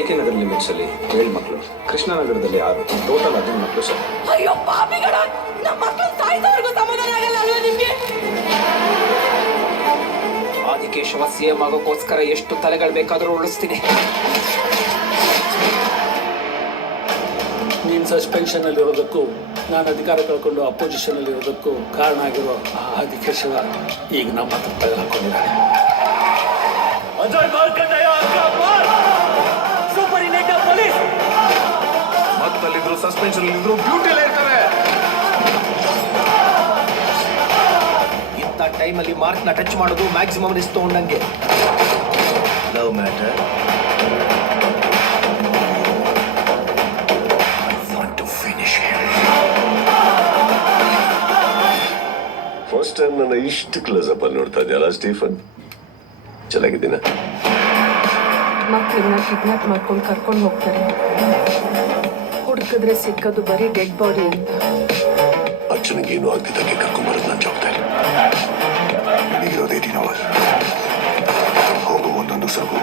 ಏಕೆ ನಗರ ಲಿಮಿಟ್ಸ್ ಅಲ್ಲಿ 7 ಮಕ್ಕಳು, ಕೃಷ್ಣನಗರದಲ್ಲಿ 6, ಟೋಟಲ್ 15 ಮಕ್ಕಳು ಸರ್. ಅಯ್ಯೋ ಪಾಪಿಗಳ, ನಮ್ಮ ಮಕ್ಕಳು ಸಾಯಿಸೋವರೆಗೂ ಸಮಾಧಾನ ಆಗಲ್ಲ ಅಲ್ವಾ ನಿಮ್ಗೆ? ಆದಿಕೇಶವ ಸಿಎಂ ಆಗೋಕ್ಕೋಸ್ಕರ ಎಷ್ಟು ತಲೆಗಳು ಬೇಕಾದರೂ ಉಳಿಸ್ತೀನಿ. ನೀನು ಸಸ್ಪೆನ್ಷನ್ ಅಲ್ಲಿ ಇರೋದಕ್ಕೂ ನಾನು ಅಧಿಕಾರ ಕಳ್ಕೊಂಡು ಅಪೋಸಿಷನ್ ಅಲ್ಲಿ ಇರೋದಕ್ಕೂ ಕಾರಣ ಆಗಿರೋ ಆ ಆದಿಕೇಶವ ಈಗ ನಮ್ಮ ಹತ್ರ ತಗೊಳ್ಕೊಂಡಿದ್ದಾನೆ. ಮತ್ತಲ್ಲಿದ್ರು ಸಸ್ಪೆನ್ಷನ್ ಇದ್ರು ಬ್ಯೂಟಿಲೇ ಇರ್ತಾರೆ. ಇಂಥ ಟೈಮಲ್ಲಿ ಮಾರ್ಕ್ನ ಟಚ್ ಮಾಡೋದು ಮ್ಯಾಕ್ಸಿಮಮ್ ರಿಸ್ಕ್ ತಗೊಂಡಂಗೆ. ಲವ್ ಮ್ಯಾಟರ್ ಫಸ್ಟ್ ಟೈಮ್ ನನ್ನ ಇಷ್ಟು ಕ್ಲೋಸ್ ಅಪ್ ಅಲ್ಲಿ ನೋಡ್ತಾ ಇದೆಯಲ್ಲ ಸ್ಟೀಫನ್, ಚೆನ್ನಾಗಿದ್ದೀನ? ಮಕ್ಕಳನ್ನ ಕಿಡ್ನಾಪ್ ಮಾಡ್ಕೊಂಡು ಕರ್ಕೊಂಡು ಹೋಗ್ತಾರೆ. ಹುಡುಕಿದ್ರೆ ಸಿಕ್ಕೋದು ಬರೀ ಡೆಡ್ ಬಾಡಿ ಅಂತ. ಅಚ್ಚನಿಗೇನು ಆಗ್ತಿದ್ದಕ್ಕೆ ಕರ್ಕೊಂಬರೋದು ನನ್ನ ಜವಾಬ್ದಾರಿ. ನನಗಿರೋದೇ 18 hours. ಹೋಗು, ಒಂದೊಂದು ಸಗು.